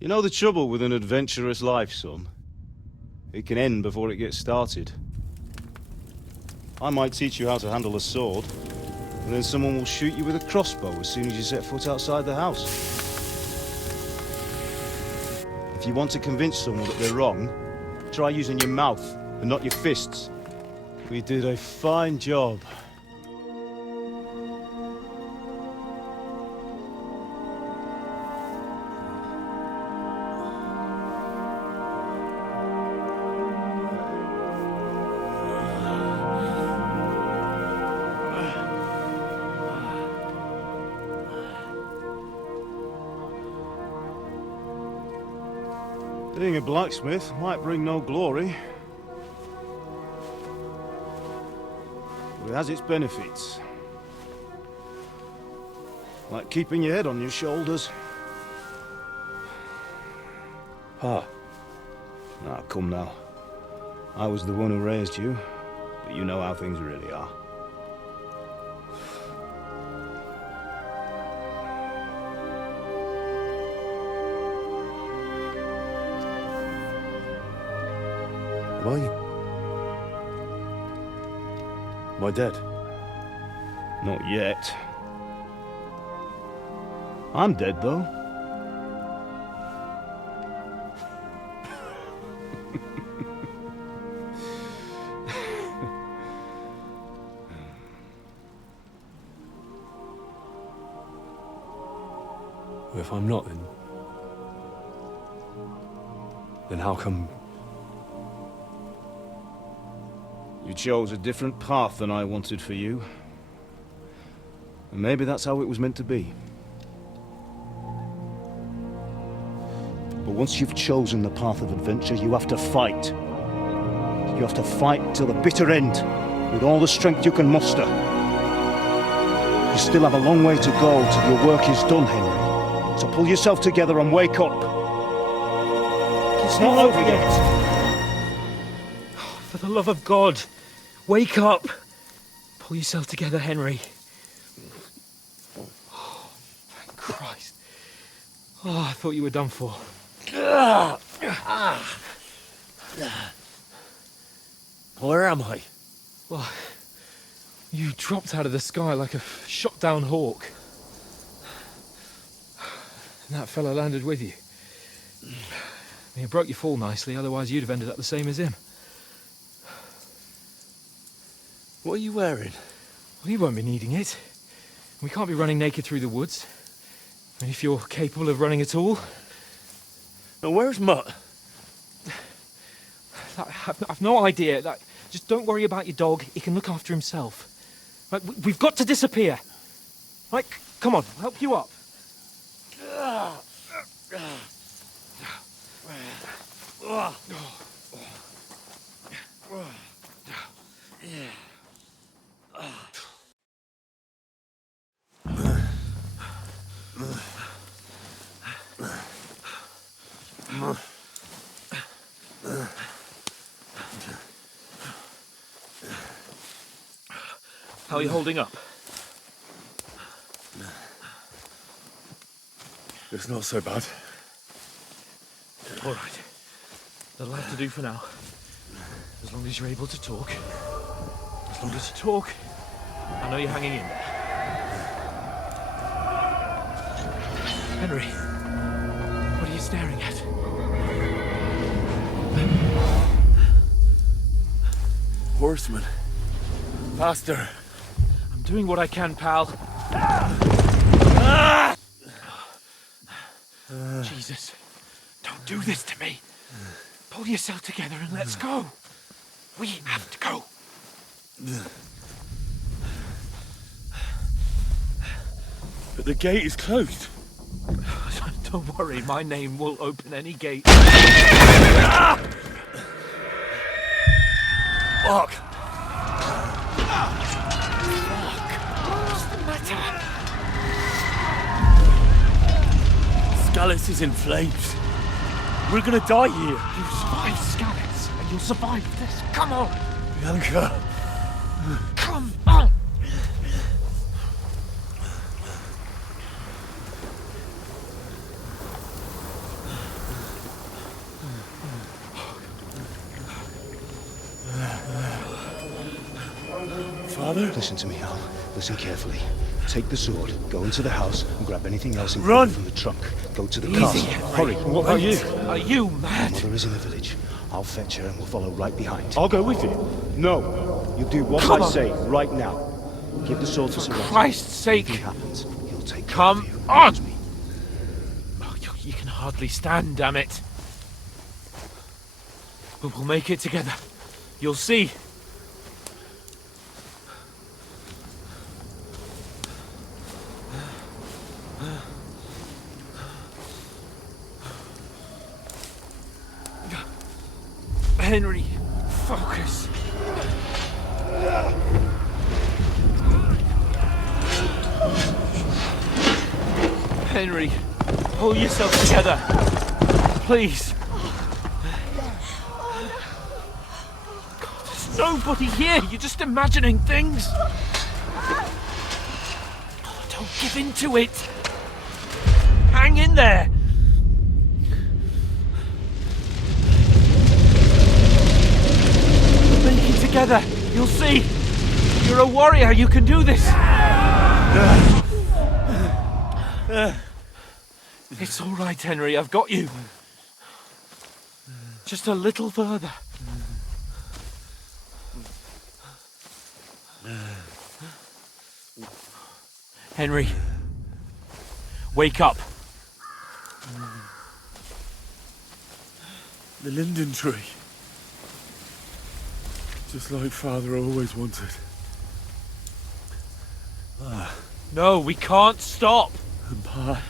You know the trouble with an adventurous life, son? It can end before it gets started. I might teach you how to handle a sword, and then someone will shoot you with a crossbow as soon as you set foot outside the house. If you want to convince someone that they're wrong, try using your mouth and not your fists. We did a fine job. Being a blacksmith might bring no glory, but it has its benefits. Like keeping your head on your shoulders. Pa. Ah, come now. I was the one who raised you, but you know how things really are. Am I dead? Not yet. I'm dead, though. Well, if I'm not, then how come... You chose a different path than I wanted for you. And maybe that's how it was meant to be. But once you've chosen the path of adventure, you have to fight. You have to fight till the bitter end, with all the strength you can muster. You still have a long way to go till your work is done, Henry. So pull yourself together and wake up. It's not over yet. For the love of God, wake up! Pull yourself together, Henry. Oh, thank Christ. Oh, I thought you were done for. Where am I? Well, you dropped out of the sky like a shot-down hawk. And that fella landed with you. He broke your fall nicely, otherwise you'd have ended up the same as him. What are you wearing? Well, you won't be needing it. We can't be running naked through the woods. I mean, if you're capable of running at all. Now, where's Mutt? I've no idea. Just don't worry about your dog. He can look after himself. Right, we've got to disappear. Right, come on, I'll help you up. How are you holding up? It's not so bad. All right. That'll have to do for now. As long as you're able to talk. As long as you talk, I know you're hanging in there. Henry, what are you staring at? Horseman. Faster. I'm doing what I can, pal. Jesus, don't do this to me. Pull yourself together and let's go. We have to go. But the gate is closed. Don't worry, my name will open any gate. Fuck! What's the matter? Scallis is in flames. We're gonna die here. You survived Scallis, and you'll survive this. Come on! Bianca. Come on! Father? Listen to me, Hal. Listen carefully. Take the sword, go into the house, and grab anything else Run! important from the trunk. Go to the Easy, castle. Henry. Hurry. What about you? Are you My mad? mother is in the village. I'll fetch her and we'll follow right behind. I'll go with you. No. You do what Come I on. say right now. Give the sword to Sir Roger. Christ's sake. If anything happens, he'll take care Come of you. on. Trust me. Oh, you can hardly stand, damn it. But we'll make it together. You'll see. Henry, focus. Henry, pull yourself together. Please. God, there's nobody here. You're just imagining things. Oh, don't give in to it. Hang in there. We'll make it together. You'll see. You're a warrior. You can do this. It's all right, Henry. I've got you. Just a little further. Henry, wake up. The linden tree. Just like Father always wanted. No, we can't stop. And Pa.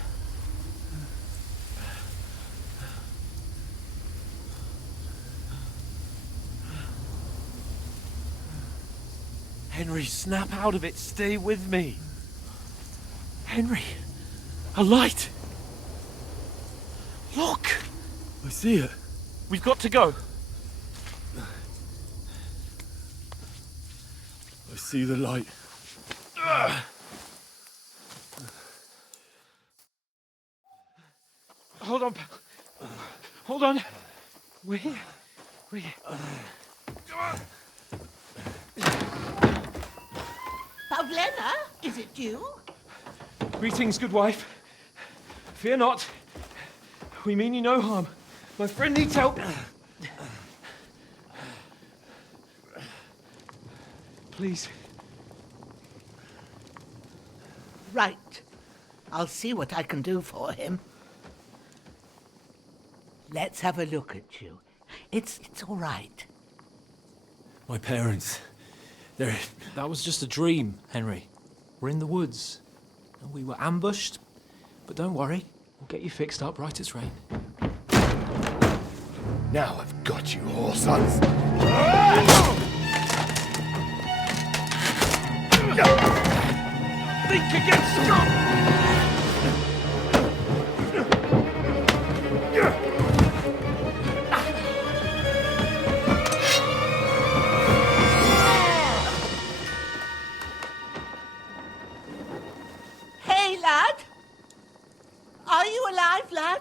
Henry, snap out of it. Stay with me. Henry, a light. Look, I see it. we've got to go. I see the light. Hold on, pal. Hold on. We're here. We're here. Pavlena, is it you? Greetings, good wife. Fear not. We mean you no harm. My friend needs help. Please. Right. I'll see what I can do for him. Let's have a look at you. It's all right. My parents. They're... That was just a dream, Henry. We're in the woods. We were ambushed, but don't worry. We'll get you fixed up right as rain. Now I've got you, whore sons. Think again, Scott! Hey, lad! Are you alive, lad?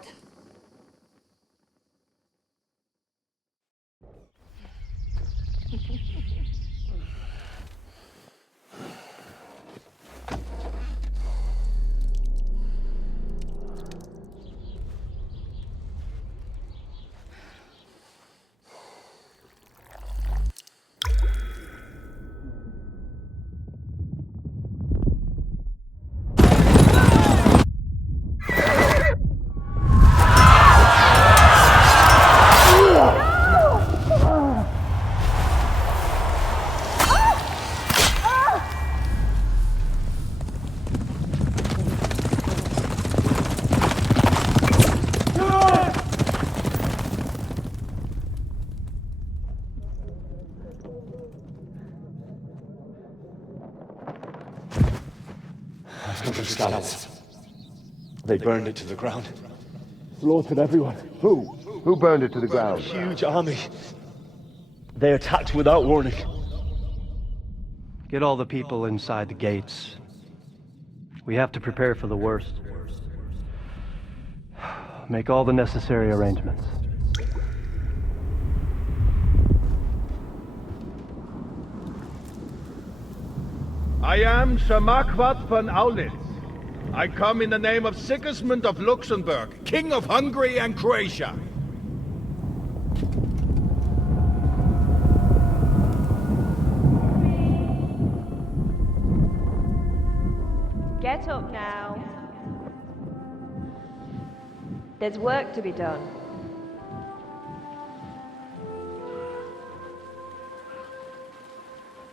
They burned it to the ground. Slaughtered everyone. Who? Who burned it to the ground? Huge army. They attacked without warning. Get all the people inside the gates. We have to prepare for the worst. Make all the necessary arrangements. I am Sir Marquardt von Aulitz. I come in the name of Sigismund of Luxembourg, King of Hungary and Croatia. Get up now. There's work to be done.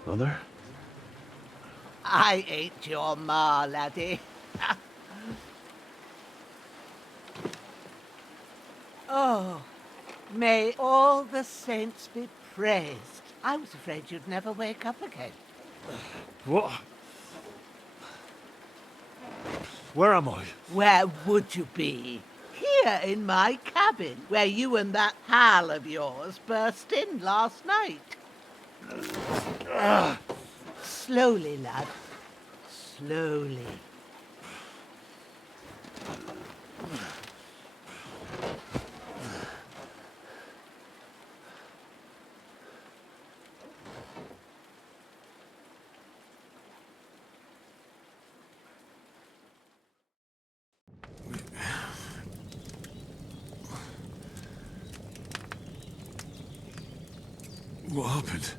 Mother? I ain't your ma, laddie. Oh, may all the saints be praised. I was afraid you'd never wake up again. What? Where am I? Where would you be? Here in my cabin, where you and that pal of yours burst in last night. Slowly, lad. Slowly. What happened?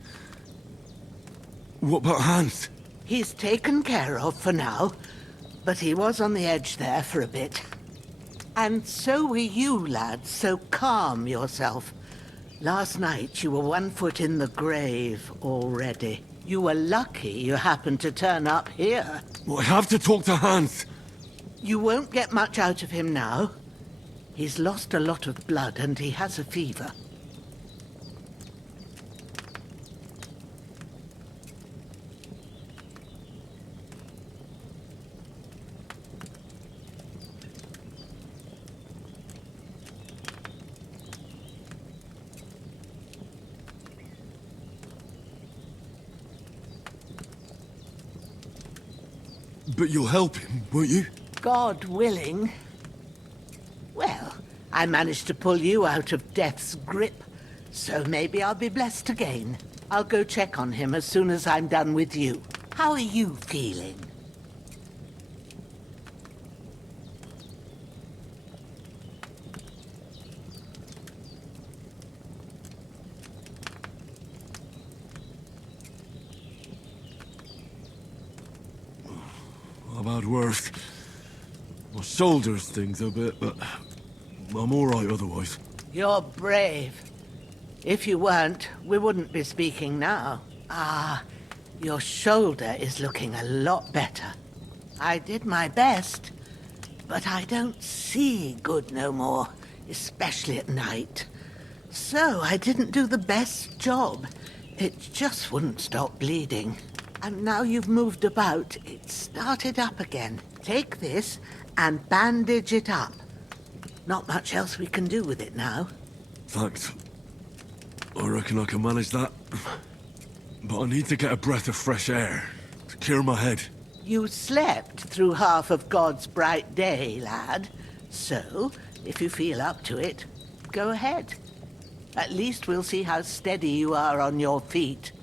What about Hans? He's taken care of for now, but he was on the edge there for a bit. And so were you, lad, so calm yourself. Last night you were 1 foot in the grave already. You were lucky you happened to turn up here. Well, I have to talk to Hans. You won't get much out of him now. He's lost a lot of blood and he has a fever. But you'll help him, won't you? God willing. Well, I managed to pull you out of death's grip, so maybe I'll be blessed again. I'll go check on him as soon as I'm done with you. How are you feeling? I've had worse. My shoulders stings a bit, but I'm alright otherwise. You're brave. If you weren't, we wouldn't be speaking now. Ah, your shoulder is looking a lot better. I did my best, but I don't see good no more, especially at night. So I didn't do the best job. It just wouldn't stop bleeding. And now you've moved about, it started up again. Take this and bandage it up. Not much else we can do with it now. Thanks. I reckon I can manage that. But I need to get a breath of fresh air to clear my head. You slept through half of God's bright day, lad. So, if you feel up to it, go ahead. At least we'll see how steady you are on your feet.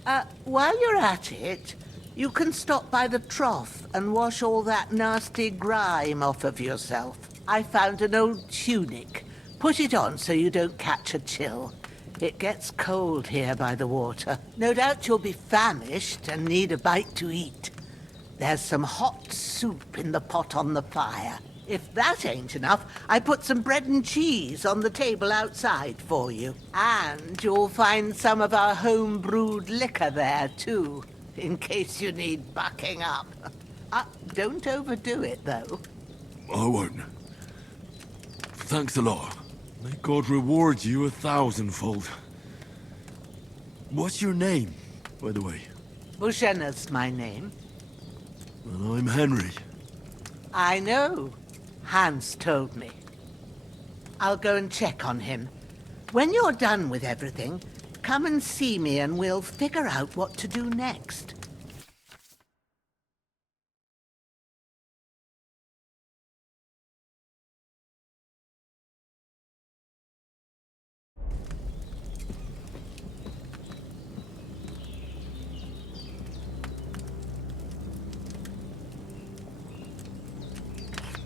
While you're at it, you can stop by the trough and wash all that nasty grime off of yourself. I found an old tunic. Put it on so you don't catch a chill. It gets cold here by the water. No doubt you'll be famished and need a bite to eat. There's some hot soup in the pot on the fire. If that ain't enough, I put some bread and cheese on the table outside for you. And you'll find some of our home-brewed liquor there, too, in case you need bucking up. Don't overdo it, though. I won't. Thanks a lot. May God reward you 1,000-fold. What's your name, by the way? Bushenna's my name. Well, I'm Henry. I know. Hans told me. I'll go and check on him. When you're done with everything, come and see me and we'll figure out what to do next.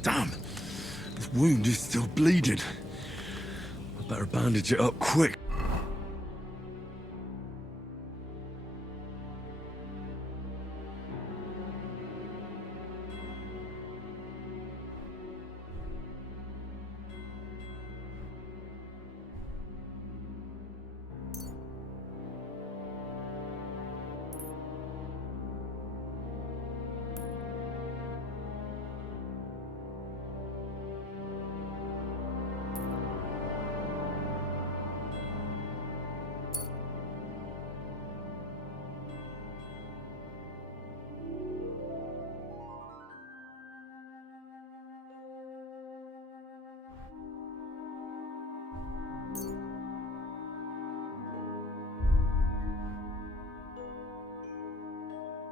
Damn! This wound is still bleeding. I better bandage it up quick.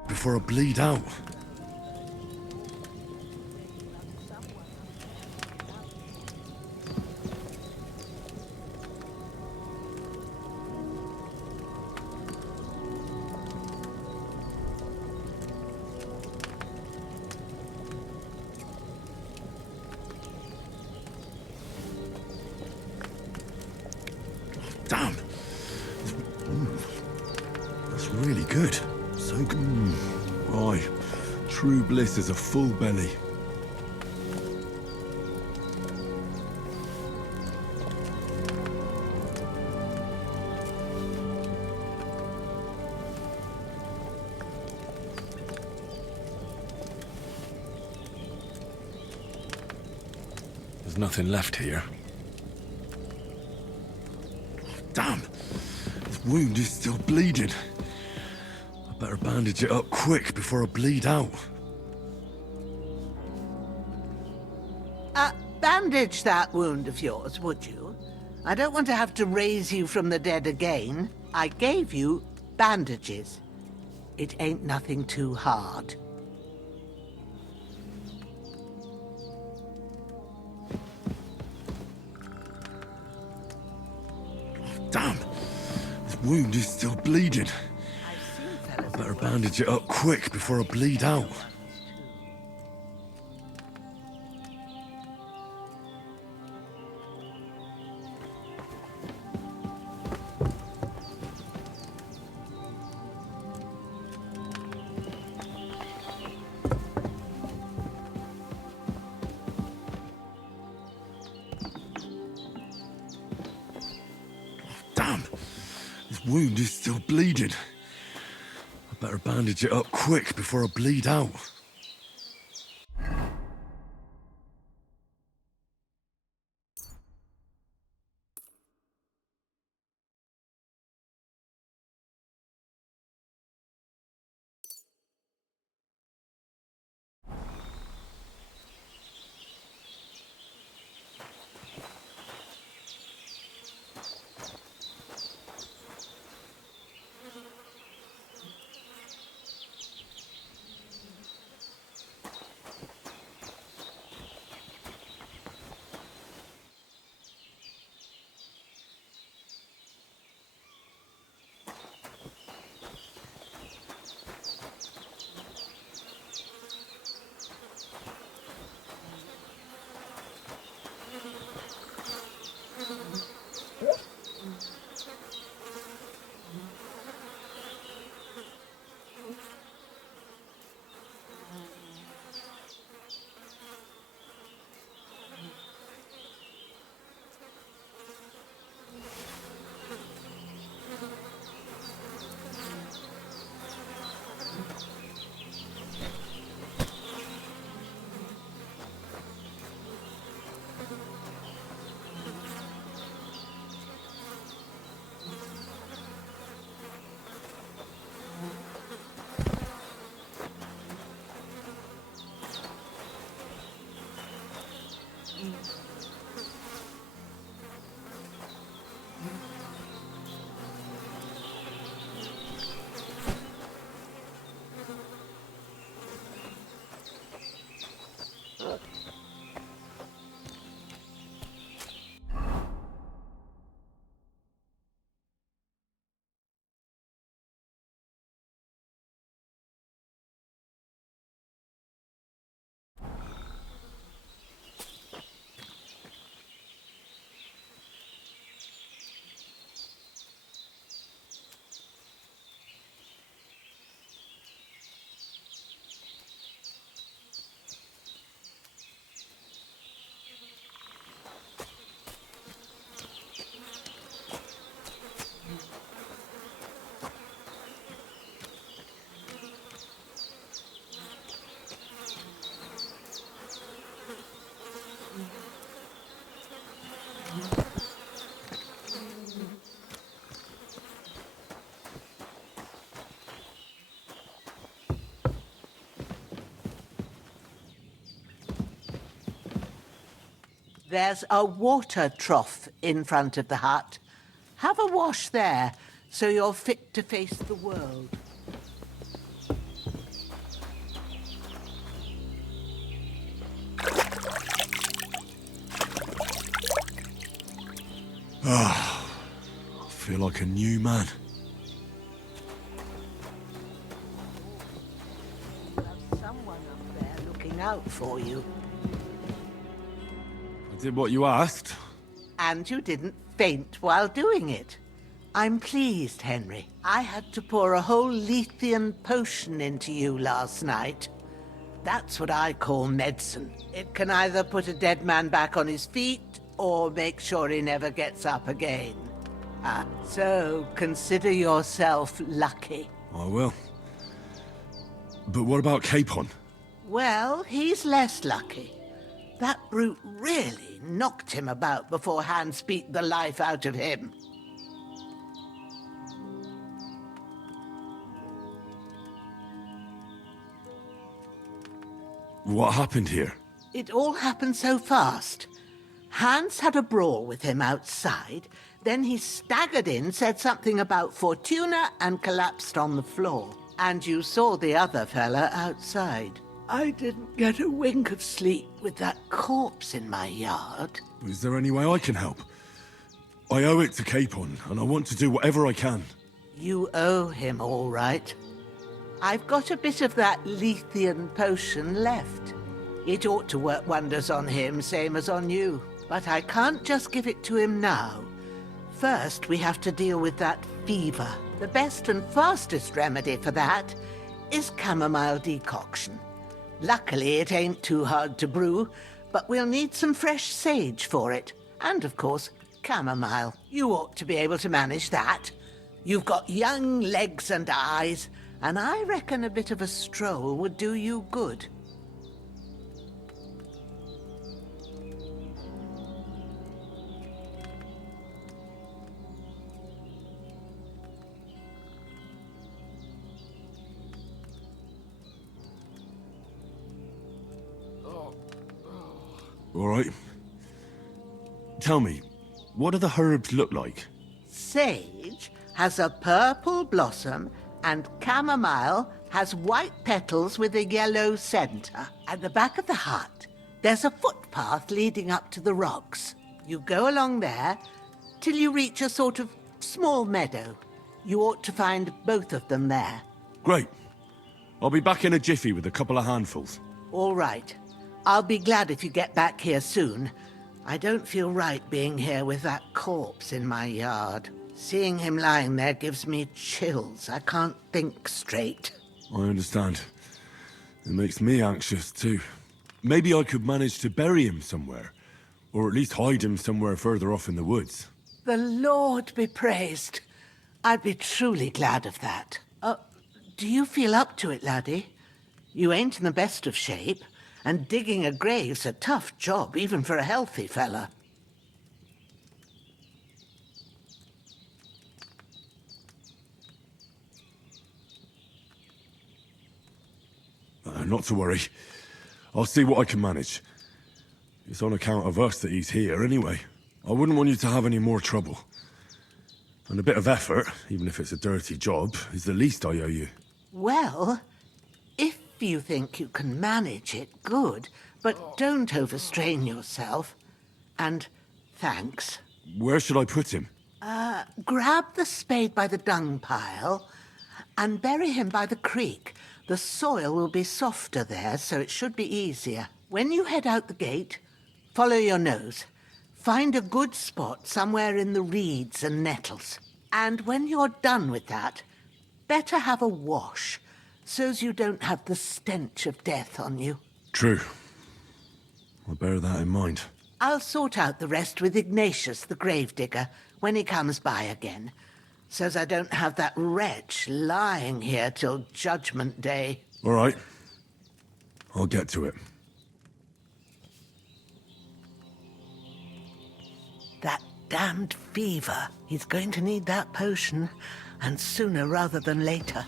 Before I bleed out. Damn! That's really good. So good. Aye, true bliss is a full belly. There's nothing left here. Damn! This wound is still bleeding. I better bandage it up quick before I bleed out. Bandage that wound of yours, would you? I don't want to have to raise you from the dead again. I gave you bandages. It ain't nothing too hard. Damn! This wound is still bleeding. I better bandage it up quick before I bleed out. Damn! This wound is still bleeding. I better bandage it up quick before I bleed out. There's a water trough in front of the hut. Have a wash there, so you're fit to face the world. I feel like a new man. There's someone up there looking out for you. I did what you asked. And you didn't faint while doing it. I'm pleased, Henry. I had to pour a whole Lethean potion into you last night. That's what I call medicine. It can either put a dead man back on his feet, or make sure he never gets up again. So consider yourself lucky. I will. But what about Capon? Well, he's less lucky. That brute really knocked him about before Hans beat the life out of him. What happened here? It all happened so fast. Hans had a brawl with him outside, then he staggered in, said something about Fortuna, and collapsed on the floor. And you saw the other fella outside. I didn't get a wink of sleep with that corpse in my yard. Is there any way I can help? I owe it to Capon, and I want to do whatever I can. You owe him, all right. I've got a bit of that Lethean potion left. It ought to work wonders on him, same as on you. But I can't just give it to him now. First, we have to deal with that fever. The best and fastest remedy for that is chamomile decoction. Luckily, it ain't too hard to brew, but we'll need some fresh sage for it. And, of course, chamomile. You ought to be able to manage that. You've got young legs and eyes, and I reckon a bit of a stroll would do you good. All right. Tell me, what do the herbs look like? Sage has a purple blossom, and chamomile has white petals with a yellow center. At the back of the hut, there's a footpath leading up to the rocks. You go along there till you reach a sort of small meadow. You ought to find both of them there. Great. I'll be back in a jiffy with a couple of handfuls. All right. I'll be glad if you get back here soon. I don't feel right being here with that corpse in my yard. Seeing him lying there gives me chills. I can't think straight. I understand. It makes me anxious, too. Maybe I could manage to bury him somewhere. Or at least hide him somewhere further off in the woods. The Lord be praised. I'd be truly glad of that. Do you feel up to it, laddie? You ain't in the best of shape, and digging a grave's a tough job, even for a healthy fella. Not to worry. I'll see what I can manage. It's on account of us that he's here, anyway. I wouldn't want you to have any more trouble. And a bit of effort, even if it's a dirty job, is the least I owe you. Well, if you think you can manage it, good. But don't overstrain yourself. And thanks. Where should I put him? Grab the spade by the dung pile and bury him by the creek. The soil will be softer there, so it should be easier. When you head out the gate, follow your nose. Find a good spot somewhere in the reeds and nettles. And when you're done with that, better have a wash, so's you don't have the stench of death on you. True. I'll bear that in mind. I'll sort out the rest with Ignatius, the gravedigger, when he comes by again, so's I don't have that wretch lying here till Judgment Day. All right. I'll get to it. That damned fever. He's going to need that potion, and sooner rather than later.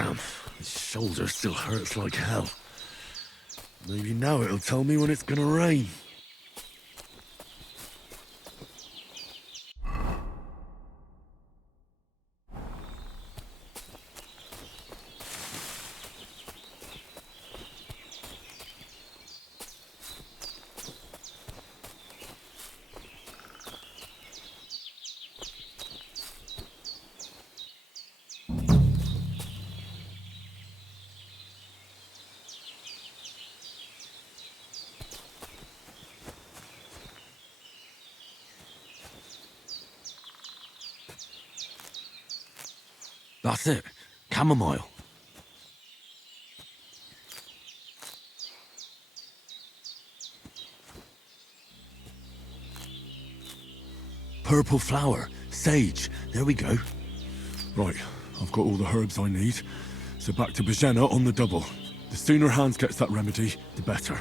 Damn, his shoulder still hurts like hell. Maybe now it'll tell me when it's gonna rain. That's it. Chamomile. Purple flower. Sage. There we go. Right. I've got all the herbs I need. So back to Bajena on the double. The sooner Hans gets that remedy, the better.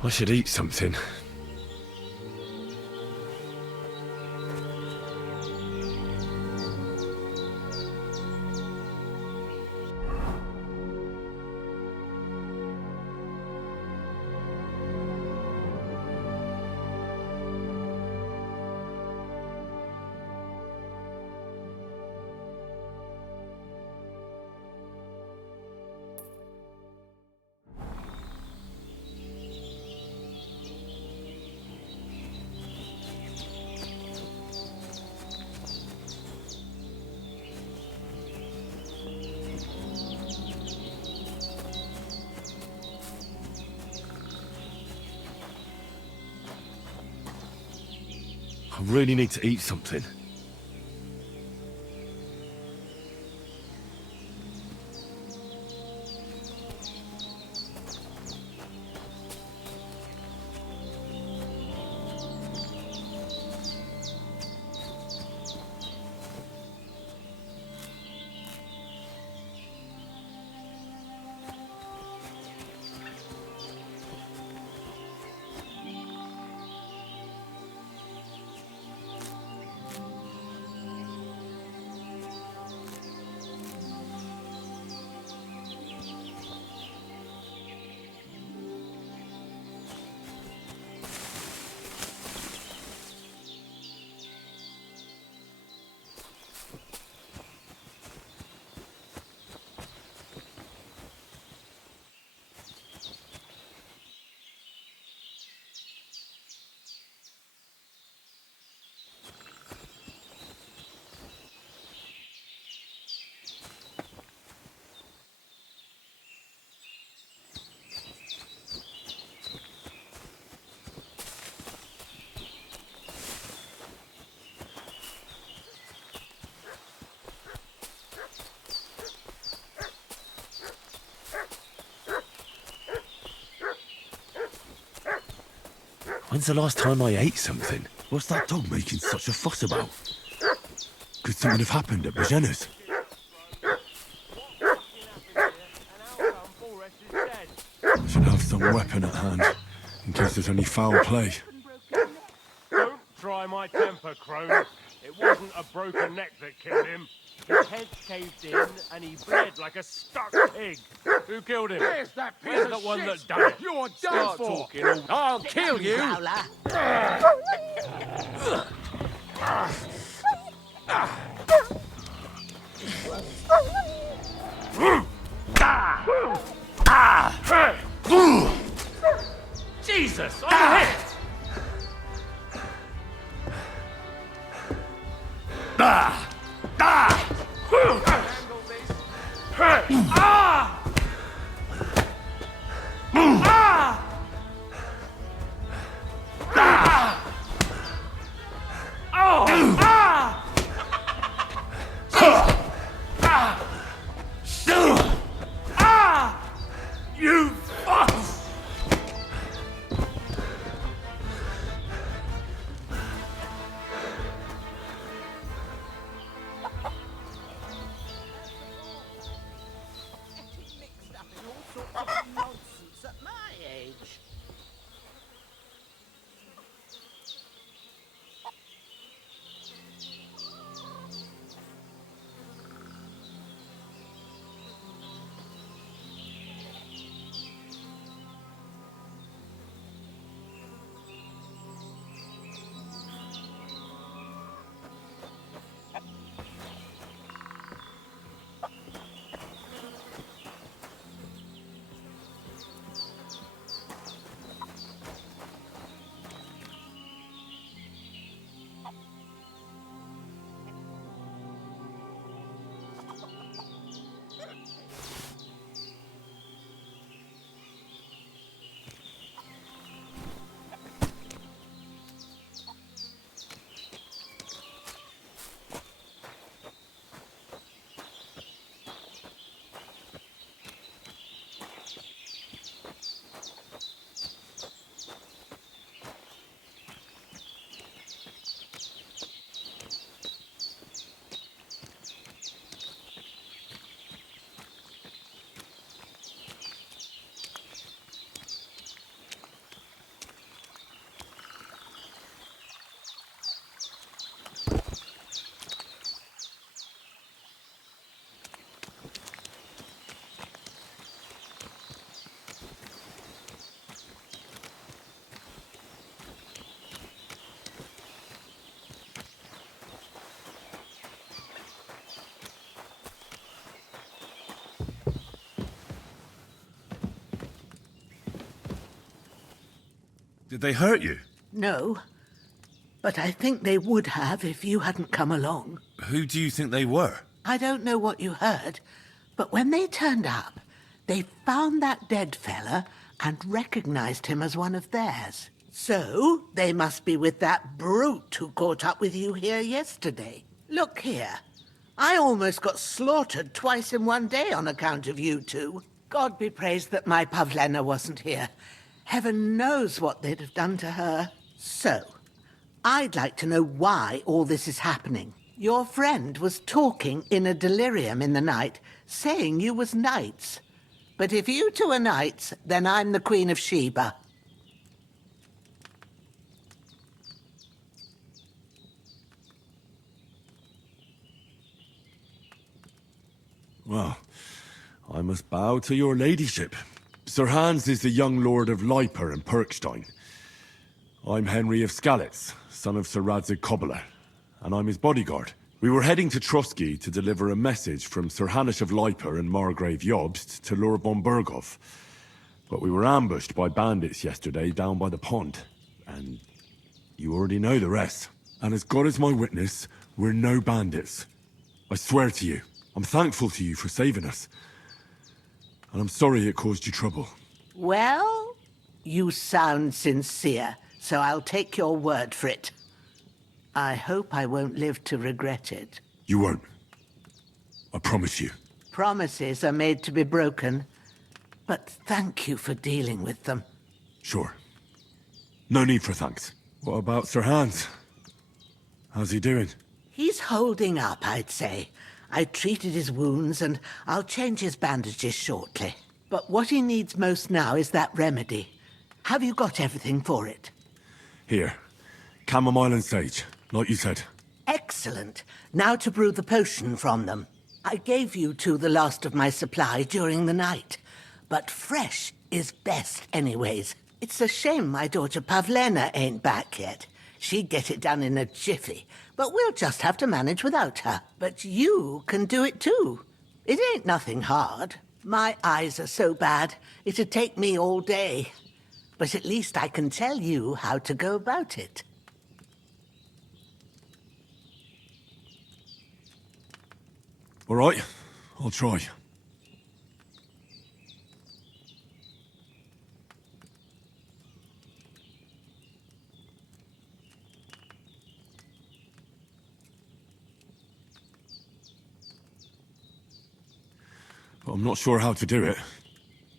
I should eat something. I really need to eat something. When's the last time I ate something? What's that dog making such a fuss about? Could something have happened at Bajena's? I should have some weapon at hand, in case there's any foul play. Don't try my temper, crone. It wasn't a broken neck that killed him. His head caved in and he bled like a stuck pig. Who killed him? There's that piece Where's of the one shit. that done it? You're done Start for. talking. I'll kill you. Growler. Jesus, I'm hit. You fuck! Did they hurt you? No, but I think they would have if you hadn't come along. Who do you think they were? I don't know what you heard, but when they turned up, they found that dead fella and recognized him as one of theirs. So, they must be with that brute who caught up with you here yesterday. Look here. I almost got slaughtered twice in one day on account of you two. God be praised that my Pavlena wasn't here. Heaven knows what they'd have done to her. So, I'd like to know why all this is happening. Your friend was talking in a delirium in the night, saying you was knights. But if you two are knights, then I'm the Queen of Sheba. Well, I must bow to your ladyship. Sir Hans is the young lord of Leiper and Perkstein. I'm Henry of Skalitz, son of Sir Radzig Kobyla, and I'm his bodyguard. We were heading to Trotsky to deliver a message from Sir Hanush of Leiper and Margrave Jobst to Lord von Berghoff. But we were ambushed by bandits yesterday down by the pond, and you already know the rest. And as God is my witness, we're no bandits. I swear to you, I'm thankful to you for saving us. And I'm sorry it caused you trouble. Well, you sound sincere, so I'll take your word for it. I hope I won't live to regret it. You won't. I promise you. Promises are made to be broken, but thank you for dealing with them. Sure. No need for thanks. What about Sir Hans? How's he doing? He's holding up, I'd say. I treated his wounds, and I'll change his bandages shortly. But what he needs most now is that remedy. Have you got everything for it? Here. Chamomile and sage, like you said. Excellent. Now to brew the potion from them. I gave you two the last of my supply during the night, but fresh is best anyways. It's a shame my daughter Pavlena ain't back yet. She'd get it done in a jiffy, but we'll just have to manage without her. But you can do it too. It ain't nothing hard. My eyes are so bad, it'd take me all day. But at least I can tell you how to go about it. All right, I'll try. But I'm not sure how to do it.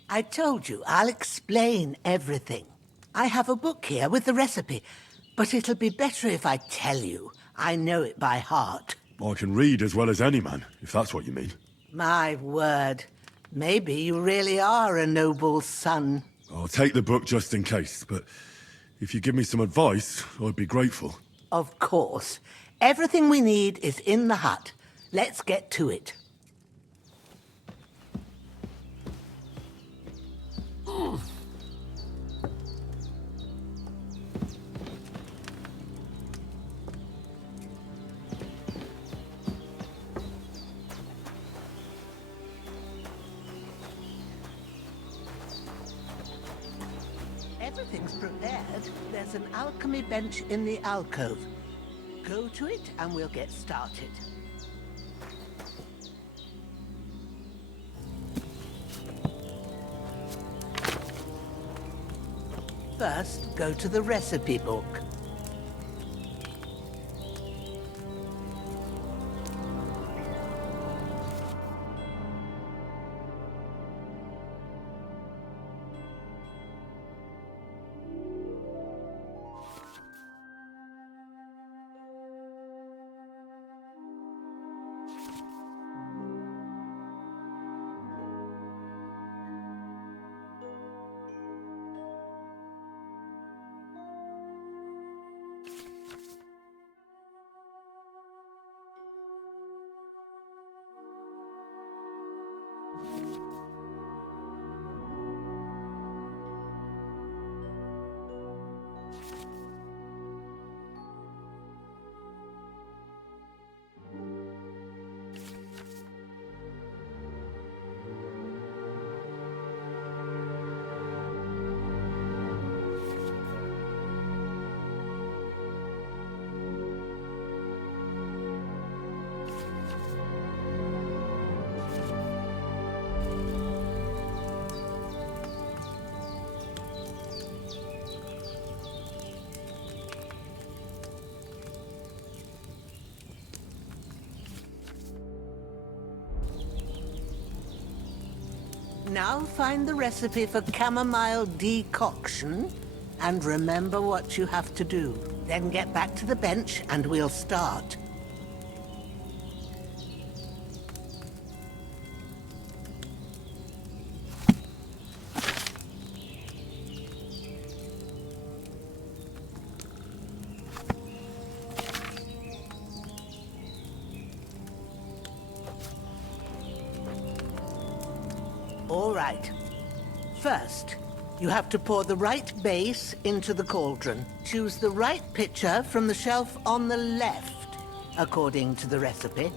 I told you, I'll explain everything. I have a book here with the recipe, but it'll be better if I tell you. I know it by heart. I can read as well as any man, if that's what you mean. My word. Maybe you really are a noble son. I'll take the book just in case, but if you give me some advice, I'd be grateful. Of course. Everything we need is in the hut. Let's get to it. Everything's prepared. There's an alchemy bench in the alcove. Go to it and we'll get started. First, go to the recipe book. Now find the recipe for chamomile decoction and remember what you have to do. Then get back to the bench and we'll start. All right. First, you have to pour the right base into the cauldron. Choose the right pitcher from the shelf on the left, according to the recipe.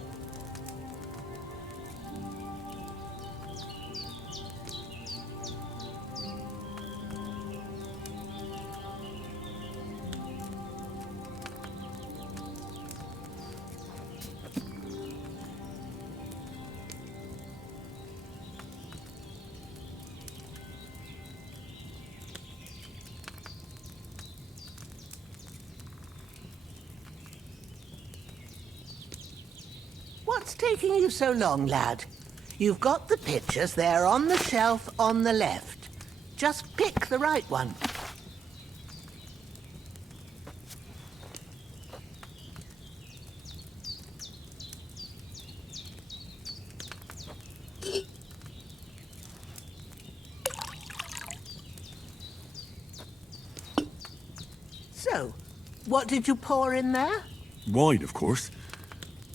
What's taking you so long, lad? You've got the pitchers there on the shelf on the left. Just pick the right one. So, what did you pour in there? Wine, of course.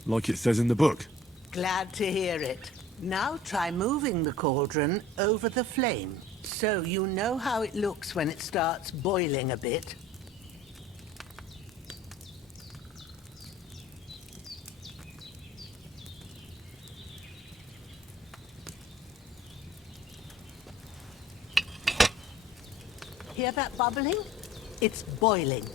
Like it says in the book. Glad to hear it. Now try moving the cauldron over the flame, so you know how it looks when it starts boiling a bit. Hear that bubbling? It's boiling.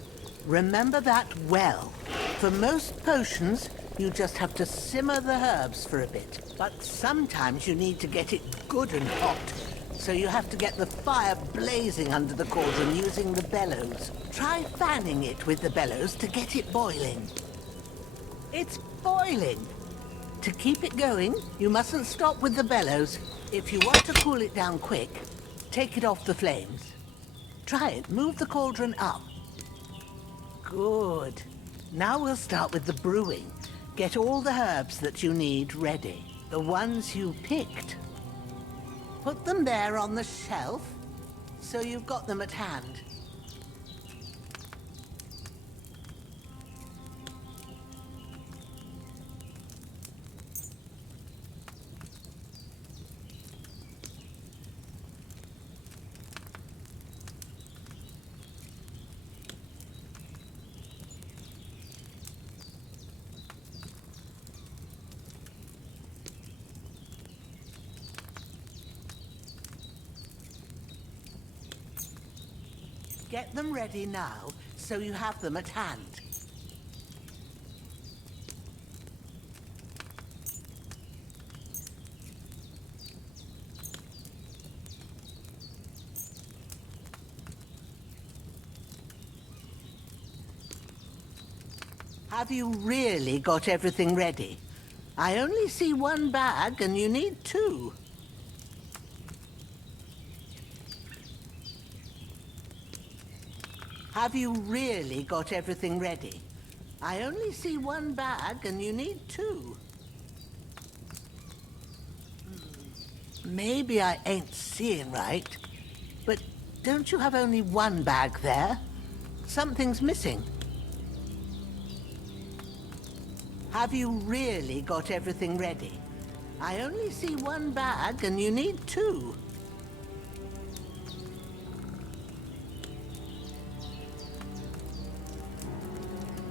Remember that well. For most potions, you just have to simmer the herbs for a bit. But sometimes you need to get it good and hot. So you have to get the fire blazing under the cauldron using the bellows. Try fanning it with the bellows to get it boiling. It's boiling. To keep it going, you mustn't stop with the bellows. If you want to cool it down quick, take it off the flames. Try it. Move the cauldron up. Good. Now we'll start with the brewing. Get all the herbs that you need ready. The ones you picked. Put them there on the shelf, so you've got them at hand. Get them ready now, so you have them at hand. Have you really got everything ready? I only see one bag and you need two. Have you really got everything ready? I only see one bag and you need two. Maybe I ain't seeing right, but don't you have only one bag there? Something's missing. Have you really got everything ready? I only see one bag and you need two.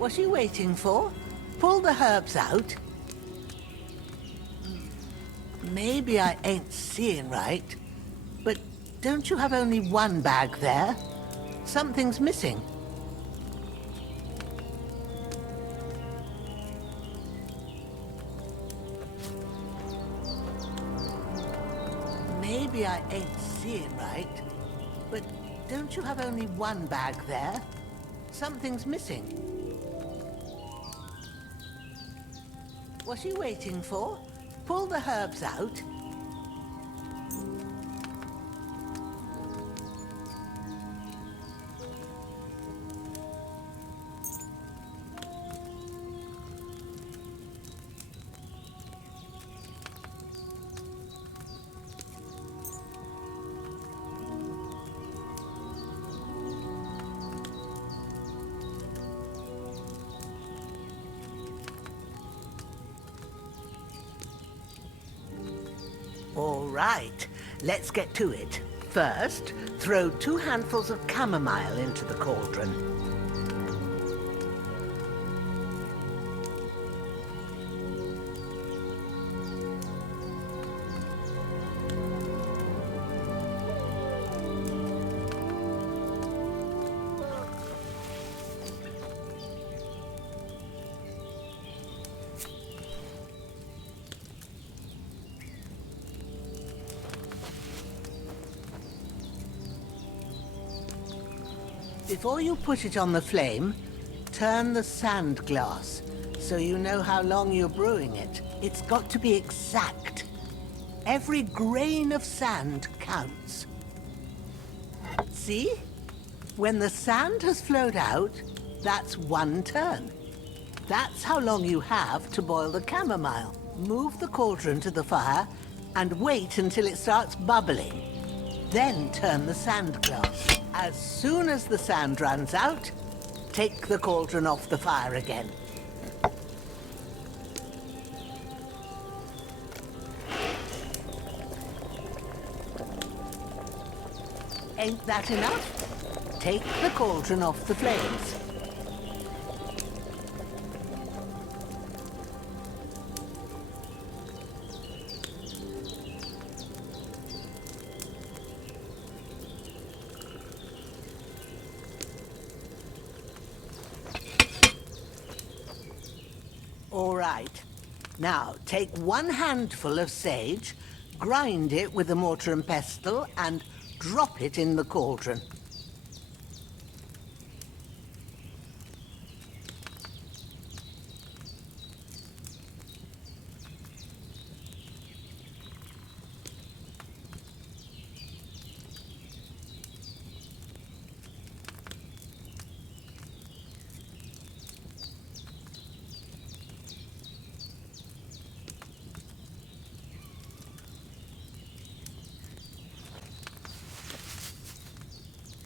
What are you waiting for? Pull the herbs out. Maybe I ain't seeing right, but don't you have only one bag there? Something's missing. Maybe I ain't seeing right, but don't you have only one bag there? Something's missing. What are you waiting for? Pull the herbs out. Right, let's get to it. First, throw 2 handfuls of chamomile into the cauldron. Before you put it on the flame, turn the sand glass so you know how long you're brewing it. It's got to be exact. Every grain of sand counts. See? When the sand has flowed out, that's 1 turn. That's how long you have to boil the chamomile. Move the cauldron to the fire and wait until it starts bubbling. Then turn the sand glass. As soon as the sand runs out, take the cauldron off the fire again. Ain't that enough? Take the cauldron off the flames. All right. Now, take 1 handful of sage, grind it with a mortar and pestle, and drop it in the cauldron.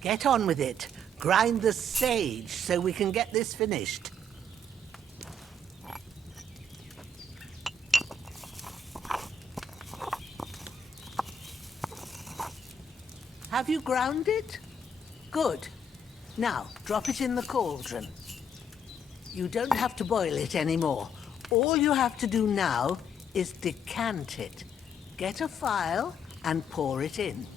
Get on with it. Grind the sage so we can get this finished. Have you ground it? Good. Now, drop it in the cauldron. You don't have to boil it anymore. All you have to do now is decant it. Get a phial and pour it in.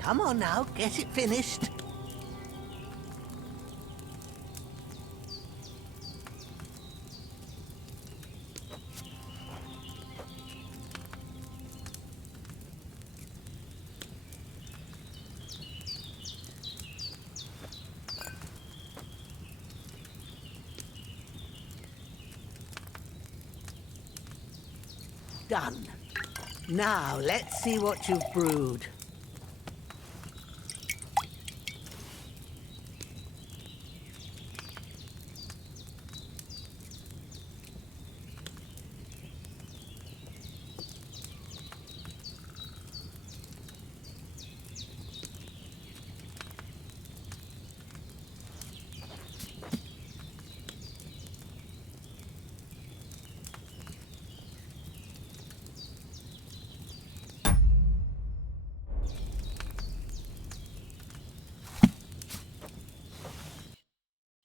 Come on now, get it finished. Done. Now, let's see what you've brewed.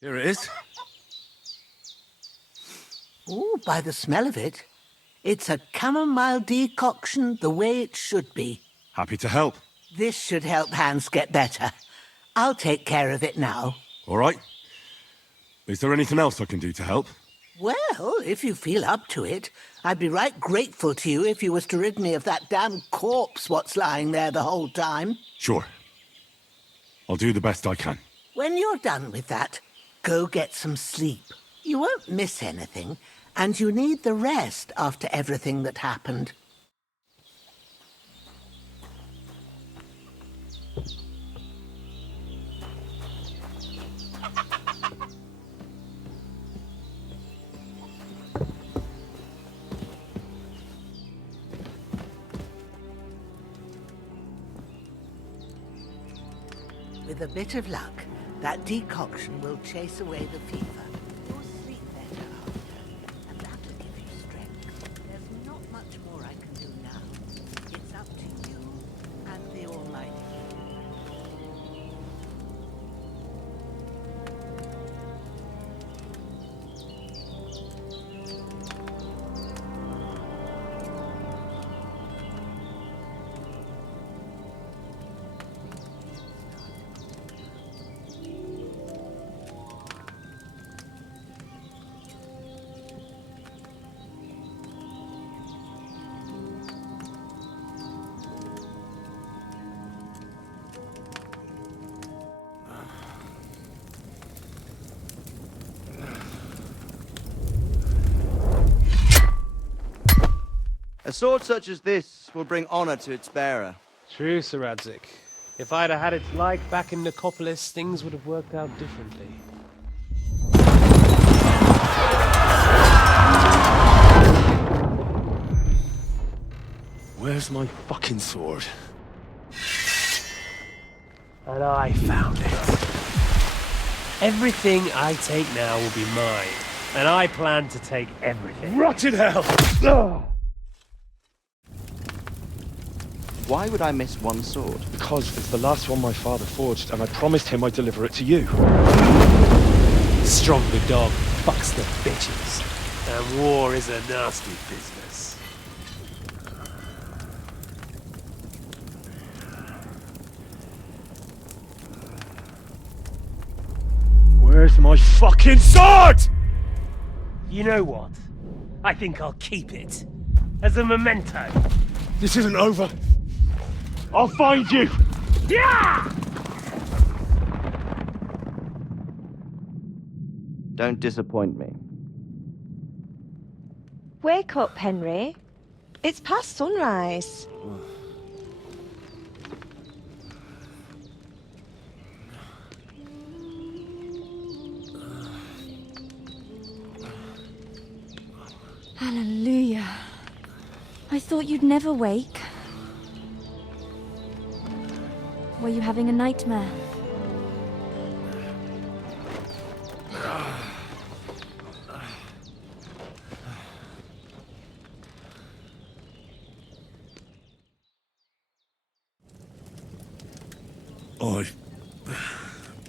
Here it is. Ooh, by the smell of it, it's a chamomile decoction the way it should be. Happy to help. This should help Hans get better. I'll take care of it now. All right. Is there anything else I can do to help? Well, if you feel up to it, I'd be right grateful to you if you was to rid me of that damn corpse what's lying there the whole time. Sure. I'll do the best I can. When you're done with that, go get some sleep. You won't miss anything, and you need the rest after everything that happened. With a bit of luck, that decoction will chase away the fever. You'll sleep better after, and that'll give you strength. There's not much more I can do now. It's up to you and the Almighty. A sword such as this will bring honor to its bearer. True, Sir Radzik. If I'd have had its like back in Nicopolis, things would have worked out differently. Where's my fucking sword? And I found it. Everything I take now will be mine, and I plan to take everything. Rotted hell! Why would I miss one sword? Because it's the last one my father forged, and I promised him I'd deliver it to you. Stronger dog fucks the bitches, and war is a nasty business. Where's my fucking sword? You know what? I think I'll keep it. As a memento. This isn't over. I'll find you! Yeah! Don't disappoint me. Wake up, Henry. It's past sunrise. Hallelujah. I thought you'd never wake. Were you having a nightmare?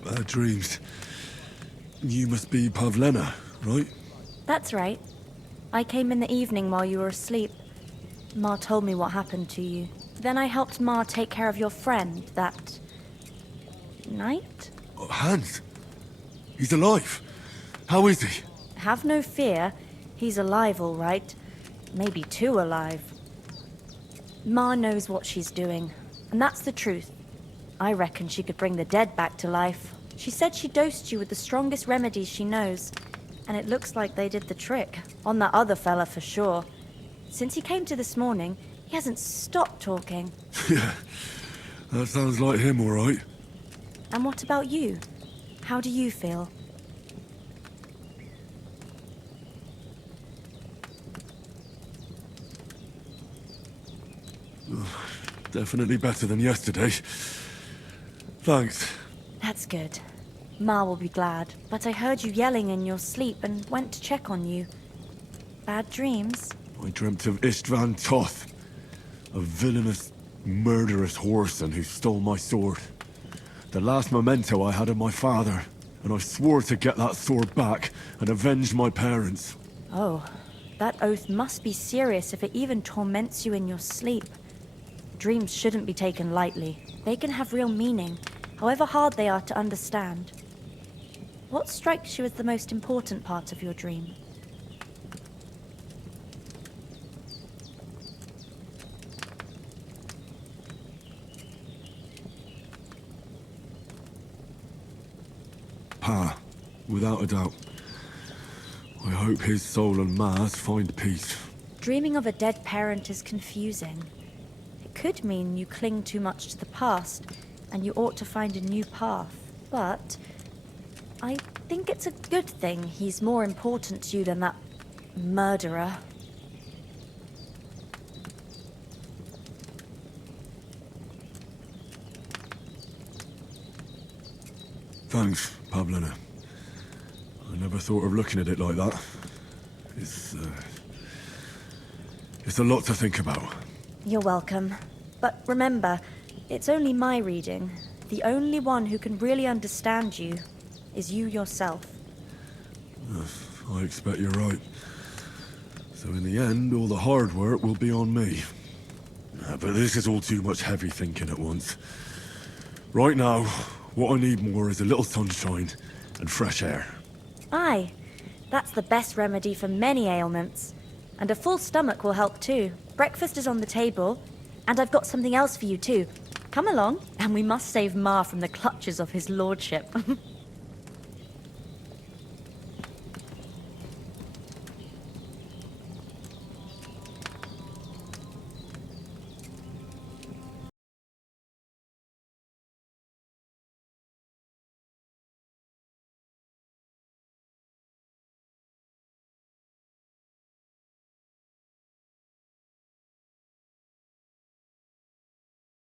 Bad dreams. You must be Pavlena, right? That's right. I came in the evening while you were asleep. Ma told me what happened to you. Then I helped Ma take care of your friend that night? Oh, Hans? He's alive. How is he? Have no fear. He's alive, all right. Maybe too alive. Ma knows what she's doing, and that's the truth. I reckon she could bring the dead back to life. She said she dosed you with the strongest remedies she knows, and it looks like they did the trick. On that other fella for sure. Since he came to this morning, he hasn't stopped talking. Yeah, that sounds like him, all right. And what about you? How do you feel? Definitely better than yesterday. Thanks. That's good. Ma will be glad, but I heard you yelling in your sleep and went to check on you. Bad dreams? I dreamt of Istvan Toth, a villainous, murderous whoreson who stole my sword. The last memento I had of my father, and I swore to get that sword back and avenge my parents. Oh, that oath must be serious if it even torments you in your sleep. Dreams shouldn't be taken lightly. They can have real meaning, however hard they are to understand. What strikes you as the most important part of your dream? Pa, without a doubt. I hope his soul and Ma's find peace. Dreaming of a dead parent is confusing. It could mean you cling too much to the past, and you ought to find a new path. But I think it's a good thing he's more important to you than that murderer. Thanks, Pavlina. I never thought of looking at it like that. It's a lot to think about. You're welcome. But remember, it's only my reading. The only one who can really understand you is you yourself. I expect you're right. So in the end, all the hard work will be on me. But this is all too much heavy thinking at once. Right now, what I need more is a little sunshine and fresh air. Aye, that's the best remedy for many ailments. And a full stomach will help too. Breakfast is on the table, and I've got something else for you too. Come along, and we must save Ma from the clutches of his lordship.